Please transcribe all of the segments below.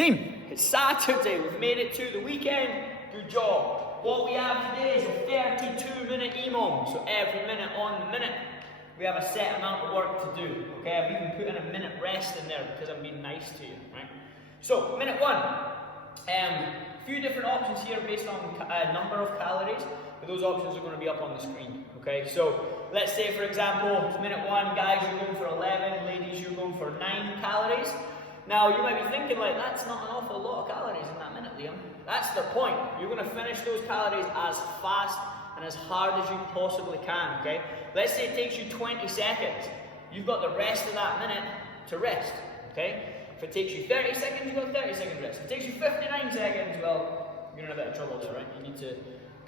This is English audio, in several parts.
Team, it's Saturday, we've made it to the weekend, good job. What we have today is a 32-minute EMOM, so every minute on the minute, we have a set amount of work to do, okay? I've even put in a minute rest in there because I'm being nice to you, right? So, minute one, a few different options here based on number of calories, but those options are going to be up on the screen, okay? So, let's say for example, minute one, guys, you're going for 11, ladies, you're going for 9 calories. Now, you might be thinking, like, that's not an awful lot of calories in that minute, Liam. That's the point. You're going to finish those calories as fast and as hard as you possibly can, okay? Let's say it takes you 20 seconds. You've got the rest of that minute to rest, okay? If it takes you 30 seconds, you've got 30 seconds rest. If it takes you 59 seconds, well, you're in a bit of trouble there, right? You need to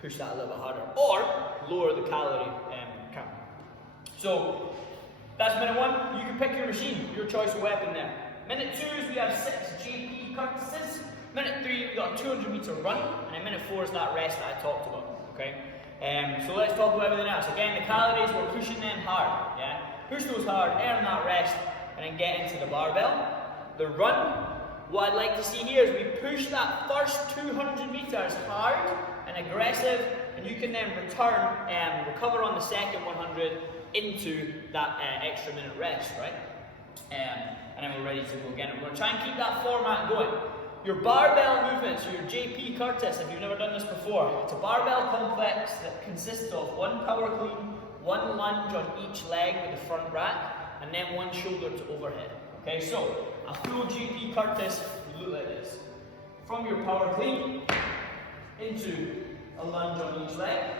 push that a little bit harder. Or lower the calorie count. So, that's minute one. You can pick your machine, your choice of weapon there. Minute 2 is we have 6 JP Curtises. Minute 3 we got a 200-meter run, and in minute 4 is that rest that I talked about. Okay. So let's talk about everything else. Again, the calories, we're pushing them hard. Yeah. Push those hard, earn that rest, and then get into the barbell. The run. What I'd like to see here is we push that first 200 meters hard and aggressive, and you can then return and recover on the second 100 into that extra minute rest, right? And then we're ready to go again. We're going to try and keep that format going. Your barbell movements, your JP Curtis, if you've never done this before, it's a barbell complex that consists of one power clean, one lunge on each leg with the front rack, and then one shoulder to overhead. Okay, so a full JP Curtis will look like this. From your power clean, into a lunge on each leg,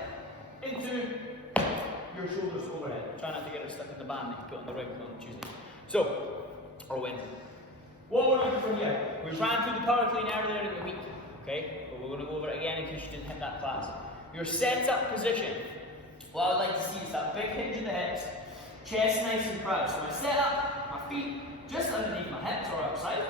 into your shoulders overhead. Try not to get it stuck in the band that you put on the rig on Tuesday. So, or when. What we're looking for here, we ran through the power clean earlier in the week, okay? But we're going to go over it again in case you didn't hit that class. Your set-up position, what I'd like to see is that big hinge in the hips, chest nice and proud. So I set up, my feet just underneath my hips or outside,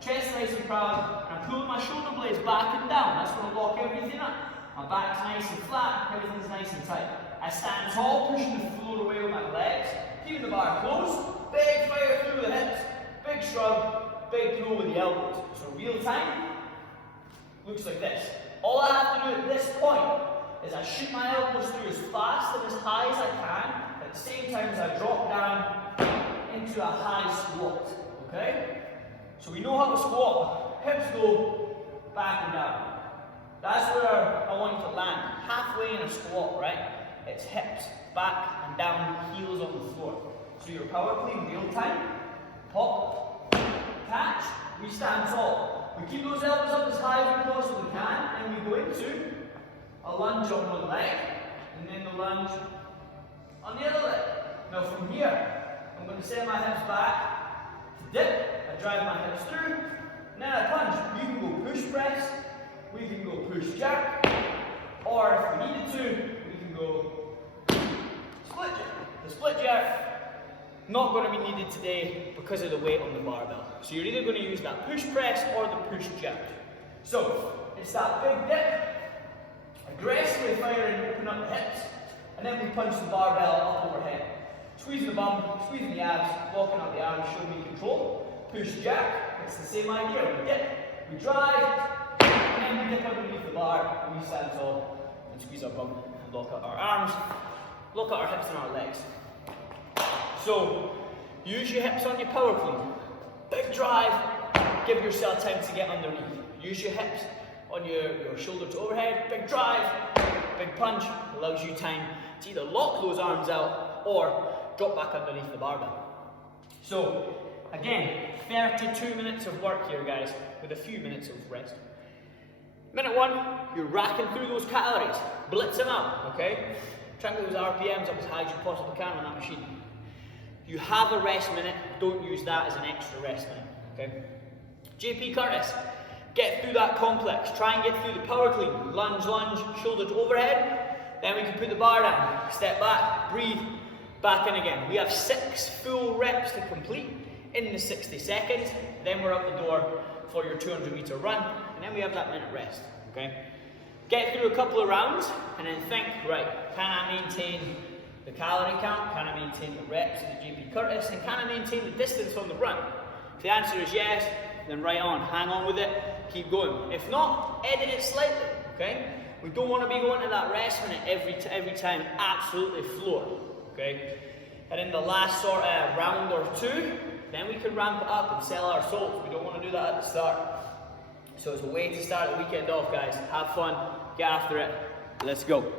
chest nice and proud, and I'm pulling my shoulder blades back and down. That's going to lock everything up. My back's nice and flat, everything's nice and tight. I stand tall, pushing the floor away with my legs, keeping the bar close, big fire through the hips, big shrug, big pull with the elbows. So real time, looks like this. All I have to do at this point is I shoot my elbows through as fast and as high as I can, at the same time as I drop down into a high squat, okay? So we know how to squat. Hips go back and down. That's where I want you to land, halfway in a squat, right? It's hips, back and down, heels on the floor. So your power clean real time, pop, catch, we stand tall. We keep those elbows up as high as we possibly can, and we go into a lunge on one leg, and then the lunge on the other leg. Now from here, I'm going to send my hips back, dip, I drive my hips through, and then I punch. You can go push press, we can go push jerk, or if we needed to, we can go split jerk. The split jerk, not going to be needed today because of the weight on the barbell. So you're either going to use that push press or the push jerk. So it's that big dip, aggressively firing, open up the hips, and then we punch the barbell up overhead. Squeezing the bum, squeezing the abs, locking up the arms, showing me control. Push jerk, it's the same idea. We dip, we drive, and then we dip underneath the bar, and we stand tall, and squeeze our bum, and lock out our arms, lock out our hips and our legs. So, use your hips on your power clean. Big drive, give yourself time to get underneath. Use your hips on your shoulder to overhead. Big drive, big punch, allows you time to either lock those arms out or drop back underneath the barbell. So, again, 32 minutes of work here, guys, with a few minutes of rest. Minute 1, you're racking through those calories. Blitz them out, okay? Try and get those RPMs up as high as you possibly can on that machine. You have a rest minute, don't use that as an extra rest minute, okay? JP Curtis, get through that complex. Try and get through the power clean. Lunge, lunge, shoulder to overhead. Then we can put the bar down. Step back, breathe, back in again. We have 6 full reps to complete in the 60 seconds. Then we're out the door for your 200-meter run. And then we have that minute rest, okay? Get through a couple of rounds and then think, right, can I maintain the calorie count? Can I maintain the reps of the JP Curtis? And can I maintain the distance on the run? If the answer is yes, then right on, hang on with it, keep going. If not, edit it slightly, okay? We don't want to be going to that rest minute every time, absolutely floor, okay? And in the last sort of round or two, then we can ramp it up and sell our souls. We don't want to do that at the start. So it's a way to start the weekend off, guys. Have fun, get after it, let's go.